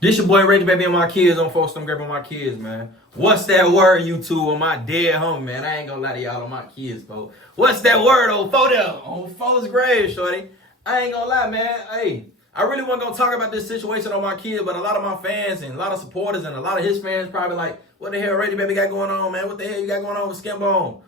This your boy ReggieBaybee and my kids on Folks. I'm grabbing my kids, man. What's that word, YouTube, on my dead homie, man? I ain't gonna lie to y'all on my kids, folks. What's that word on photo? On folks' grave, shorty. I ain't gonna lie, man. Hey, I really wasn't gonna talk about this situation on my kids, but a lot of my fans and a lot of supporters and a lot of his fans probably like, what the hell ReggieBaybee got going on, man? What the hell you got going on with SkinBone?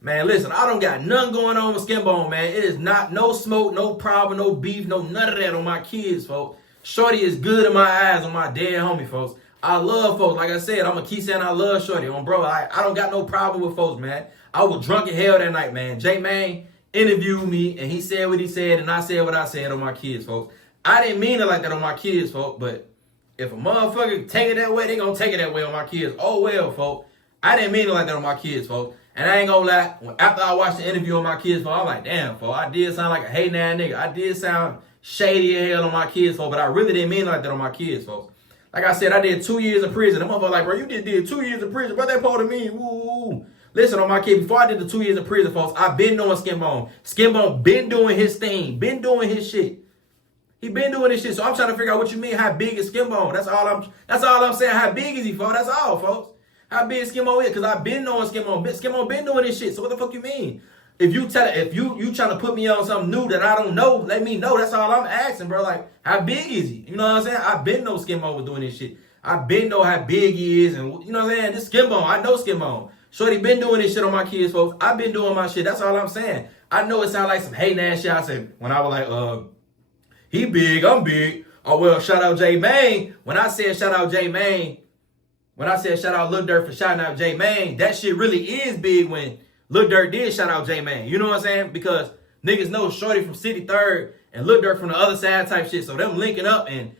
Man, listen, I don't got nothing going on with SkinBone, man. It is not no smoke, no problem, no beef, no none of that on my kids, folks. Shorty is good in my eyes on my dead homie, folks. I love folks. Like I said, I'm going to keep saying I love Shorty. Bro, I don't got no problem with folks, man. I was drunk as hell that night, man. J-Man interviewed me, and he said what he said, and I said what I said on my kids, folks. I didn't mean it like that on my kids, folks, but if a motherfucker take it that way, they going to take it that way on my kids. Oh, well, folks. I didn't mean it like that on my kids, folks. And I ain't gonna lie, after I watched the interview on my kids, folks, I'm like, damn, folks, I did sound like a hating ass nigga. I did sound shady as hell on my kids, folks, but I really didn't mean it like that on my kids, folks. Like I said, I did 2 years in prison. The motherfucker like, bro, you just did 2 years in prison. What that supposed to mean? Woo. Listen, on my kid, before I did the 2 years in prison, folks, I've been knowing SkinBone. SkinBone been doing his thing, been doing his shit. He been doing this shit. So I'm trying to figure out what you mean, how big is SkinBone? That's all I'm saying. How big is he, folks? That's all, folks. How big SkinBone is? Because I've been knowing SkinBone. SkinBone been doing this shit. So what the fuck you mean? If you trying to put me on something new that I don't know, let me know. That's all I'm asking, bro. Like, how big is he? You know what I'm saying? I've been know SkinBone was doing this shit. I've been know how big he is, and you know what I'm saying? This SkinBone, I know SkinBone. Shorty been doing this shit on my kids, folks. I've been doing my shit. That's all I'm saying. I know it sounds like some hating ass shit. I said when I was like, he big, I'm big. Oh well, shout out J-Man. When I said shout out J-Man, when I said shout out Lil Durk for shouting out J-Man, that shit really is big when Lil Durk did shout out J-Man. You know what I'm saying? Because niggas know Shorty from City Third and Lil Durk from the other side type shit. So them linking up and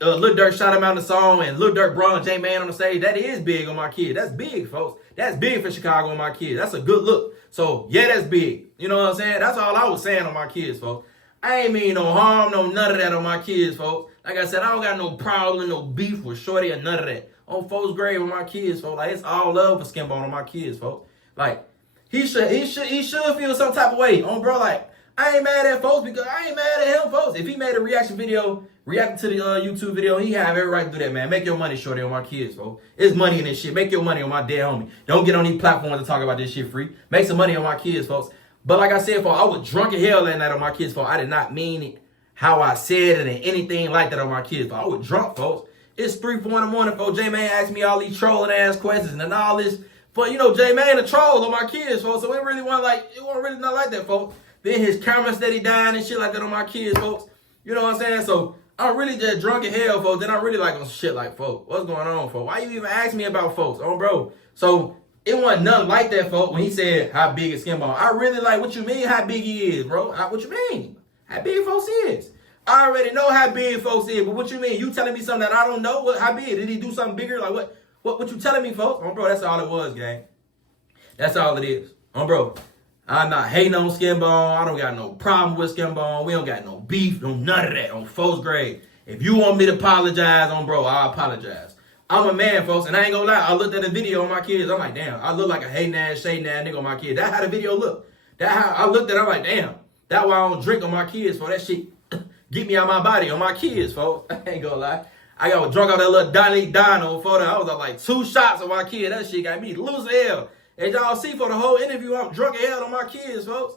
Lil Durk shot him out in the song and Lil Durk brought J-Man on the stage. That is big on my kid. That's big, folks. That's big for Chicago on my kids. That's a good look. So yeah, that's big. You know what I'm saying? That's all I was saying on my kids, folks. I ain't mean no harm, no none of that on my kids, folks. Like I said, I don't got no problem, no beef with Shorty or none of that. On folks' grave with my kids, folks. Like, it's all love for SkinBone on my kids, folks. Like, he should feel some type of way. Bro, like, I ain't mad at folks because I ain't mad at him, folks. If he made a reaction video, reacting to the YouTube video, he have every right to do that, man. Make your money, Shorty, on my kids, folks. It's money in this shit. Make your money on my dead homie. Don't get on these platforms to talk about this shit free. Make some money on my kids, folks. But like I said, folks, I was drunk as hell that night on my kids, folks. I did not mean it how I said it and anything like that on my kids, folks. I was drunk, folks. It's 3, 4 in the morning, folks. J-Man asked me all these trolling ass questions and all this. But you know, J-Man a troll on my kids, folks. So it wasn't really not like that, folks. Then his camera steady dying and shit like that on my kids, folks. You know what I'm saying? So I'm really just drunk as hell, folks. Then I really like on shit like, folks, what's going on, folks? Why you even ask me about folks? Bro. So it wasn't nothing like that, folks, when he said how big is SkinBone. I really like what you mean how big he is, bro. What you mean? How big folks is? I already know how big folks is, but what you mean? You telling me something that I don't know? How big? Did he do something bigger? Like what you telling me, folks? Bro, that's all it was, gang. That's all it is. Bro, I'm not hating on SkinBone. I don't got no problem with SkinBone. We don't got no beef, no none of that on folks' grave. If you want me to apologize bro, I'll apologize. I'm a man, folks, and I ain't gonna lie. I looked at the video on my kids. I'm like, damn, I look like a hating ass, shading ass nigga on my kids. That's how the video looked. That's how I looked at it. I'm like, damn, that's why I don't drink on my kids, folks. That shit get me out my body on my kids, folks. I ain't gonna lie. I got drunk off that little Dolly Dino photo. I was up like 2 shots on my kid. That shit got me loose as hell. As y'all see for the whole interview, I'm drunk as hell on my kids, folks.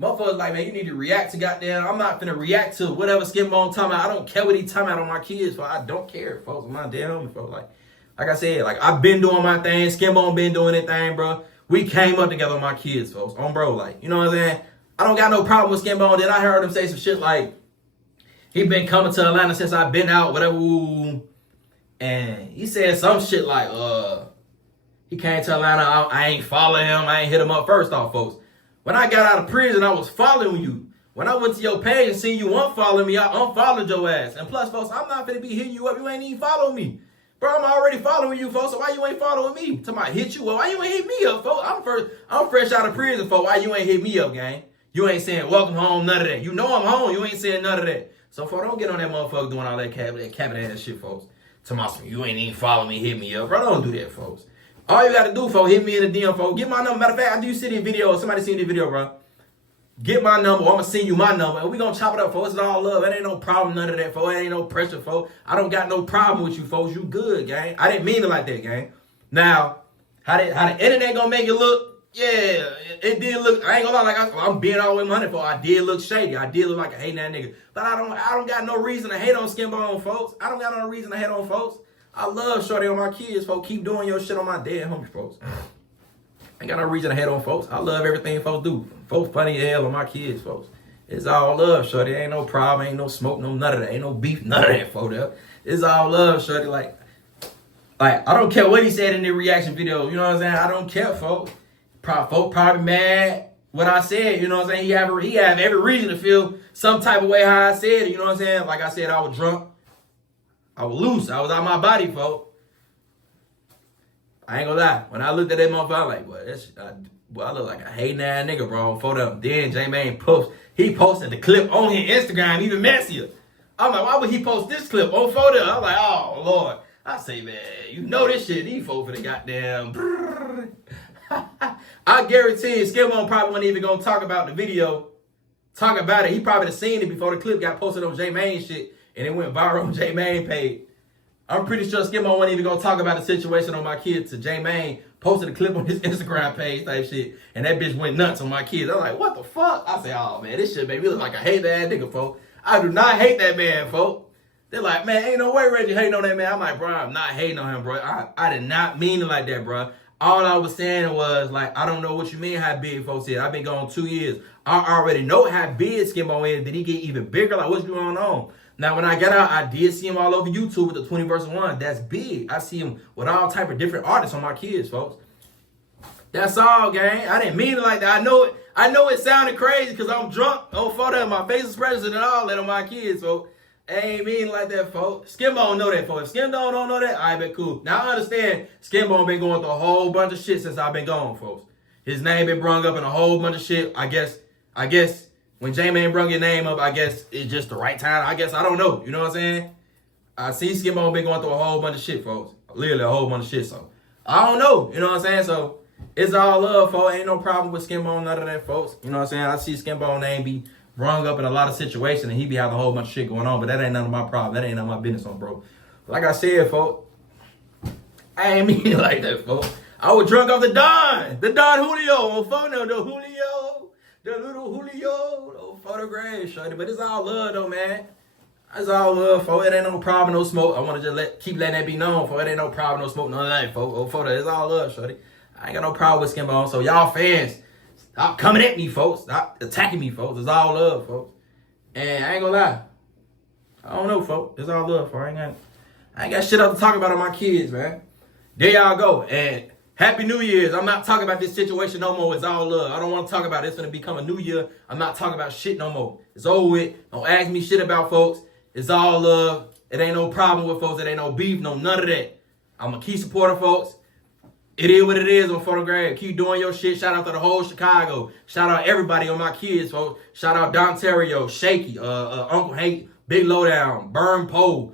Motherfuckers like, man, you need to react to goddamn. I'm not finna react to whatever SkinBone talking about. I don't care what he talking about on my kids, folks. I don't care, folks. I'm not damn homie, folks. Like I said, like I've been doing my thing. SkinBone been doing his thing, bro. We came up together with my kids, folks. Bro, like, you know what I'm saying? I don't got no problem with SkinBone. Then I heard him say some shit like, he been coming to Atlanta since I've been out, whatever. And he said some shit like, he came to Atlanta, I ain't follow him, I ain't hit him up. First off, folks, when I got out of prison, I was following you. When I went to your page and seen you unfollowing me, I unfollowed your ass. And plus, folks, I'm not finna be hitting you up. You ain't even following me. Bro, I'm already following you, folks, so why you ain't following me? Somebody hit you up. Why you ain't hit me up, folks? I'm fresh out of prison, folks. Why you ain't hit me up, gang? You ain't saying welcome home, none of that. You know I'm home. You ain't saying none of that. So, folks, don't get on that motherfucker doing all that cabinet ass shit, folks. Tomorrow, you ain't even follow me, hit me up. Bro, don't do that, folks. All you got to do, folks, hit me in the DM, folks. Get my number. Matter of fact, after you see the video or somebody seen the video, bro, Get my number, or I'm gonna send you my number, and we gonna chop it up, folks. It's all love. It ain't no problem, none of that, folks. It ain't no pressure, folks. I don't got no problem with you, folks. You good, gang. I didn't mean it like that, gang. Now, how the internet gonna make it look? Yeah, it did look. I ain't gonna lie, like I'm being all the way 100 for. I did look shady. I did look like a hating that nigga. But I don't got no reason to hate on SkinBone, folks. I don't got no reason to hate on folks. I love shorty on my kids, folks. Keep doing your shit on my dead homies, folks. I ain't got no reason to hate on folks. I love everything folks do. Folks funny as hell on my kids, folks. It's all love, shorty. Ain't no problem, ain't no smoke, no none of that. Ain't no beef, none of that, folks. It's all love, shorty. Like I don't care what he said in the reaction video. You know what I'm saying? I don't care, folks. Folk probably mad what I said. You know what I'm saying? He have every reason to feel some type of way how I said it. You know what I'm saying? Like I said, I was drunk. I was loose. I was out of my body, folks. I ain't gonna lie. When I looked at that motherfucker, I was like, boy, I look like a hating ass nigga, bro. Photo. Then J-Man he posted the clip on his Instagram, even messier. I'm like, why would he post this clip on photo? I'm like, oh, Lord. I say, man, you know this shit. These folks for the goddamn... I guarantee you, SkinBone probably wasn't even gonna talk about the video. Talk about it. He probably seen it before the clip got posted on J-Man shit, and it went viral on J-Man page. I'm pretty sure SkinBone wasn't even gonna talk about the situation on my kids to J-Man posted a clip on his Instagram page type shit, and that bitch went nuts on my kids. I'm like, what the fuck? I say, oh man, this shit made me look like a hate ass nigga, folks. I do not hate that man, folks. They're like, man, ain't no way Reggie hating on that man. I'm like, bro, I'm not hating on him, bro. I did not mean it like that, bro. All I was saying was, like, I don't know what you mean how big folks is. I've been gone 2 years. I already know how big SkinBone is. Did he get even bigger? Like, what's going on? Now, when I got out, I did see him all over YouTube with the 20 vs. 1. That's big. I see him with all type of different artists on my kids, folks. That's all, gang. I didn't mean it like that. I know it sounded crazy because I'm drunk on photo and my face expressions and all that on my kids, folks. I ain't mean like that, folks. SkinBone know that, folks. If SkinBone don't know that, I bet cool. Now, I understand SkinBone been going through a whole bunch of shit since I've been gone, folks. His name been brung up in a whole bunch of shit. I guess when J-Man brung your name up, I guess it's just the right time. I guess I don't know. You know what I'm saying? I see SkinBone been going through a whole bunch of shit, folks. Literally a whole bunch of shit, so I don't know. You know what I'm saying? So it's all love, folks. Ain't no problem with SkinBone, none of that, folks. You know what I'm saying? I see SkinBone name be brung up in a lot of situations, and he be having a whole bunch of shit going on, but that ain't none of my problem. That ain't none of my business on, bro. Like I said, folks, I ain't mean it like that, folks. I was drunk off the Don Julio on photo, the Julio, the little Julio, the photograph, shorty. But it's all love, though, man. It's all love, folks. It ain't no problem, no smoke. I want to just keep letting that be known, folks. It ain't no problem, no smoke, none of that, folks. Oh, photo, it's all love, shorty. I ain't got no problem with SkinBone, so y'all fans, stop coming at me, folks. Stop attacking me, folks. It's all love, folks. And I ain't gonna lie. I don't know, folks. It's all love, folks. I ain't got shit else to talk about on my kids, man. There y'all go. And Happy New Year's. I'm not talking about this situation no more. It's all love. I don't want to talk about it. It's going to become a new year. I'm not talking about shit no more. It's over with. Don't ask me shit about folks. It's all love. It ain't no problem with folks. It ain't no beef, no none of that. I'm a key supporter, folks. It is what it is on photograph. Keep doing your shit. Shout out to the whole Chicago. Shout out everybody on my kids, folks. Shout out Don Terrio, Shaky, Uncle Hank, Big Lowdown, Burn Poe.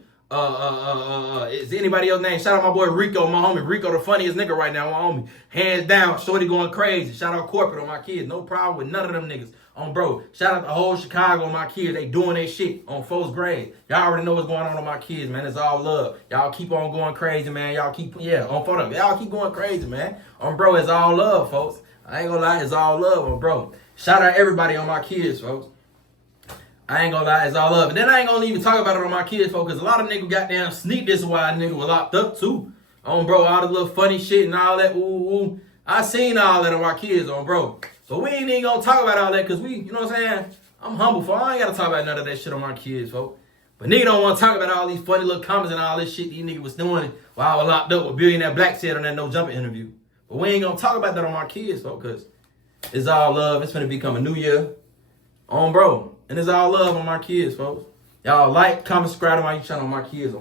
Is anybody else name? Shout out my boy Rico, my homie. Rico, the funniest nigga right now, my homie. Hands down, shorty going crazy. Shout out corporate on my kids. No problem with none of them niggas. On bro. Shout out the whole Chicago on my kids. They doing their shit on first grade. Y'all already know what's going on my kids, man. It's all love. Y'all keep on going crazy, man. Y'all keep, on photo. Y'all keep going crazy, man. On bro, it's all love, folks. I ain't gonna lie, it's all love on bro. Shout out everybody on my kids, folks. I ain't gonna lie, it's all love. And then I ain't gonna even talk about it on my kids, folks, because a lot of niggas goddamn sneak this why nigga was locked up too. On bro, all the little funny shit and all that. Ooh. I seen all that on my kids, on bro. So we ain't even gonna talk about all that because we, you know what I'm saying? I'm humble, for I ain't gotta talk about none of that shit on my kids, folks. But nigga don't want to talk about all these funny little comments and all this shit these niggas was doing while I was locked up with Billionaire Black said on that No Jumping interview. But we ain't gonna talk about that on my kids, folks, because it's all love. It's gonna become a new year. On bro. And it's all love on my kids, folks. Y'all like, comment, subscribe to my channel on my kids.